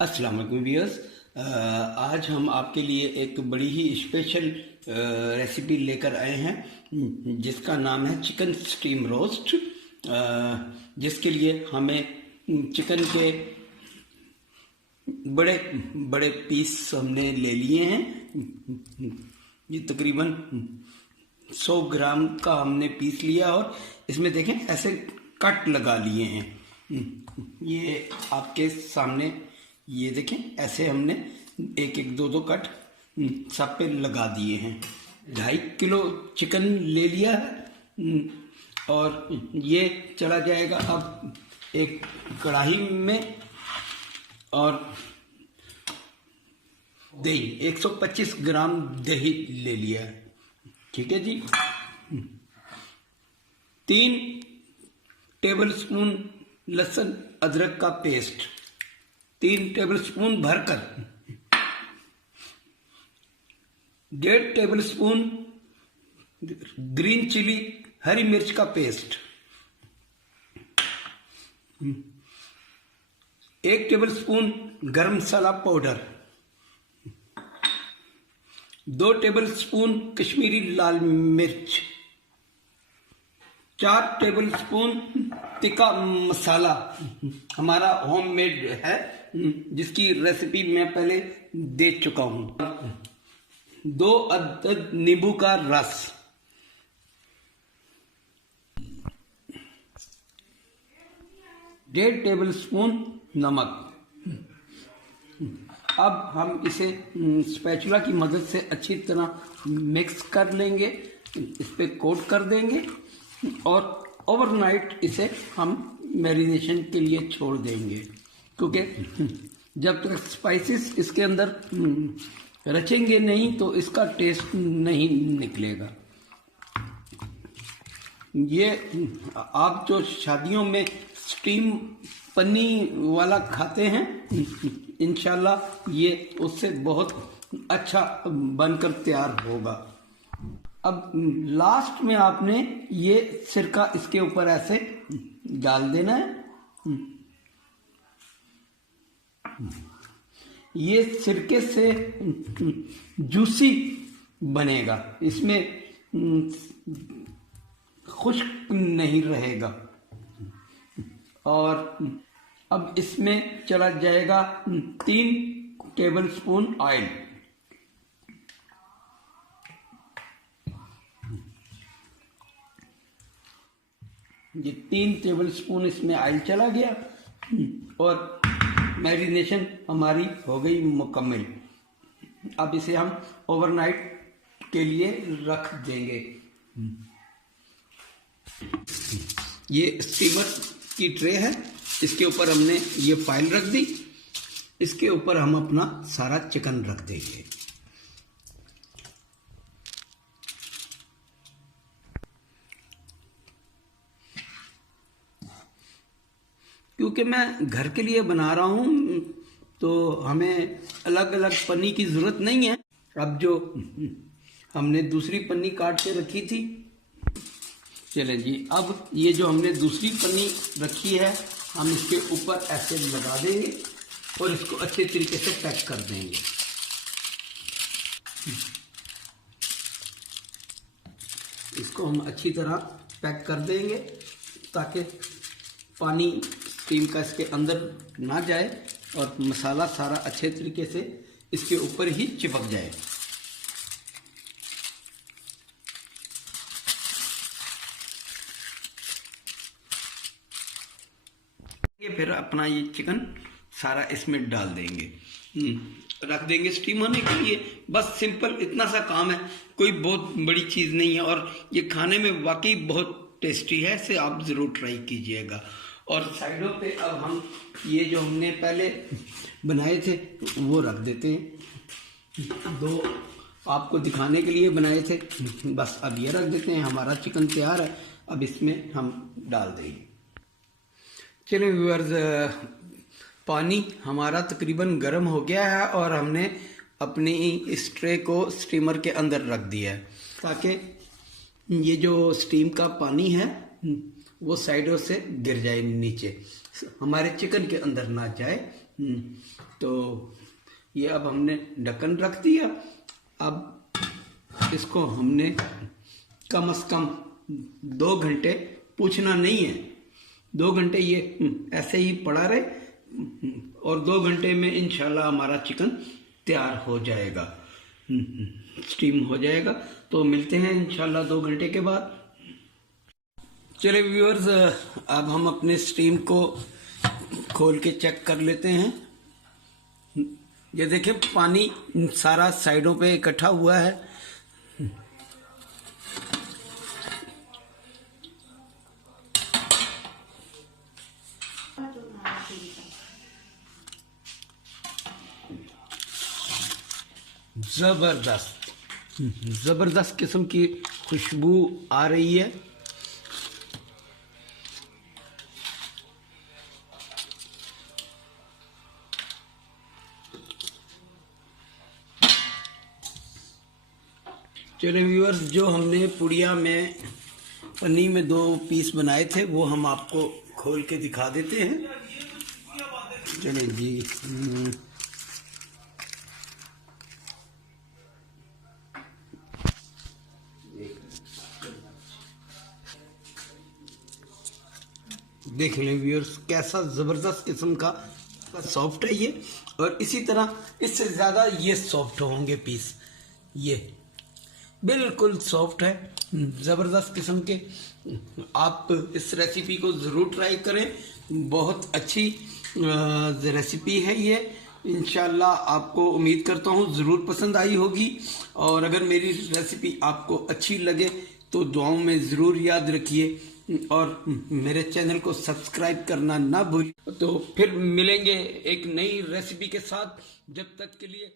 अस्सलाम वालेकुम व्यूअर्स। आज हम आपके लिए एक बड़ी ही स्पेशल रेसिपी लेकर आए हैं जिसका नाम है चिकन स्टीम रोस्ट। जिसके लिए हमें चिकन के बड़े बड़े पीस हमने ले लिए हैं। ये तकरीबन 100 ग्राम का हमने पीस लिया और इसमें देखें ऐसे कट लगा लिए हैं। ये आपके सामने ये देखें ऐसे हमने एक एक दो कट सब पे लगा दिए हैं। 2.5 किलो चिकन ले लिया है और ये चला जाएगा अब एक कढ़ाई में। और दही 125 ग्राम दही ले लिया है, ठीक है जी। 3 टेबलस्पून लहसुन अदरक का पेस्ट, 3 टेबलस्पून भरकर, 1.5 टेबलस्पून ग्रीन चिली हरी मिर्च का पेस्ट, 1 टेबलस्पून गरम मसाला पाउडर, 2 टेबलस्पून कश्मीरी लाल मिर्च, 4 टेबलस्पून तिक्का मसाला हमारा होममेड है जिसकी रेसिपी मैं पहले दे चुका हूं। 2 अदद नींबू का रस, 1.5 टेबलस्पून नमक। अब हम इसे स्पैचुला की मदद से अच्छी तरह मिक्स कर लेंगे, इस पे कोट कर देंगे और ओवरनाइट इसे हम मैरिनेशन के लिए छोड़ देंगे, क्योंकि जब तक स्पाइसेस इसके अंदर रचेंगे नहीं तो इसका टेस्ट नहीं निकलेगा। ये आप जो शादियों में स्टीम पन्नी वाला खाते हैं, इंशाल्लाह ये उससे बहुत अच्छा बनकर तैयार होगा। अब लास्ट में आपने ये सिरका इसके ऊपर ऐसे डाल देना है। ये सिरके से जूसी बनेगा, इसमें खुश्क नहीं रहेगा। और अब इसमें चला जाएगा 3 टेबलस्पून ऑयल। ये 3 टेबलस्पून इसमें ऑयल चला गया और मैरिनेशन हमारी हो गई मुकम्मल। अब इसे हम ओवरनाइट के लिए रख देंगे। ये स्टीमर की ट्रे है, इसके ऊपर हमने ये फाइल रख दी, इसके ऊपर हम अपना सारा चिकन रख देंगे। क्योंकि मैं घर के लिए बना रहा हूं तो हमें अलग अलग पन्नी की जरूरत नहीं है। अब जो हमने दूसरी पन्नी काट के रखी थी, चले जी, अब ये जो हमने दूसरी पन्नी रखी है हम इसके ऊपर ऐसे लगा देंगे और इसको अच्छे तरीके से पैक कर देंगे। इसको हम अच्छी तरह पैक कर देंगे ताकि पानी स्टीम का इसके अंदर ना जाए और मसाला सारा अच्छे तरीके से इसके ऊपर ही चिपक जाए। ये फिर अपना ये चिकन सारा इसमें डाल देंगे, रख देंगे स्टीम होने के लिए। बस सिंपल इतना सा काम है, कोई बहुत बड़ी चीज़ नहीं है और ये खाने में वाकई बहुत टेस्टी है, इसे आप ज़रूर ट्राई कीजिएगा। और साइडों पे अब हम ये जो हमने पहले बनाए थे वो रख देते हैं। 2 आपको दिखाने के लिए बनाए थे, बस अब ये रख देते हैं। हमारा चिकन तैयार है, अब इसमें हम डाल देंगे। चलिए व्यूअर्स, पानी हमारा तकरीबन गर्म हो गया है और हमने अपनी इस ट्रे को स्टीमर के अंदर रख दिया है ताकि ये जो स्टीम का पानी है वो साइडों से गिर जाए नीचे, हमारे चिकन के अंदर ना जाए, तो ये अब हमने ढक्कन रख दिया। अब इसको हमने कम से कम 2 घंटे, पूछना नहीं है, 2 घंटे ये ऐसे ही पड़ा रहे और 2 घंटे में इंशाल्लाह हमारा चिकन तैयार हो जाएगा, स्टीम हो जाएगा। तो मिलते हैं इंशाल्लाह 2 घंटे के बाद। चलिए व्यूअर्स, अब हम अपने स्टीम को खोल के चेक कर लेते हैं। ये देखिए पानी सारा साइडों पे इकट्ठा हुआ है। जबरदस्त जबरदस्त किस्म की खुशबू आ रही है। चलिए व्यूअर्स, जो हमने पुड़िया में पन्नी में 2 पीस बनाए थे वो हम आपको खोल के दिखा देते हैं। चलिए जी, देख लें व्यूअर्स, कैसा जबरदस्त किस्म का सॉफ्ट है ये, और इसी तरह इससे ज्यादा ये सॉफ्ट होंगे पीस। ये बिल्कुल सॉफ्ट है, जबरदस्त किस्म के। आप इस रेसिपी को जरूर ट्राई करें, बहुत अच्छी रेसिपी है ये। इंशाल्लाह आपको उम्मीद करता हूँ जरूर पसंद आई होगी, और अगर मेरी रेसिपी आपको अच्छी लगे तो दुआओं में जरूर याद रखिए और मेरे चैनल को सब्सक्राइब करना ना भूलिए। तो फिर मिलेंगे एक नई रेसिपी के साथ, जब तक के लिए।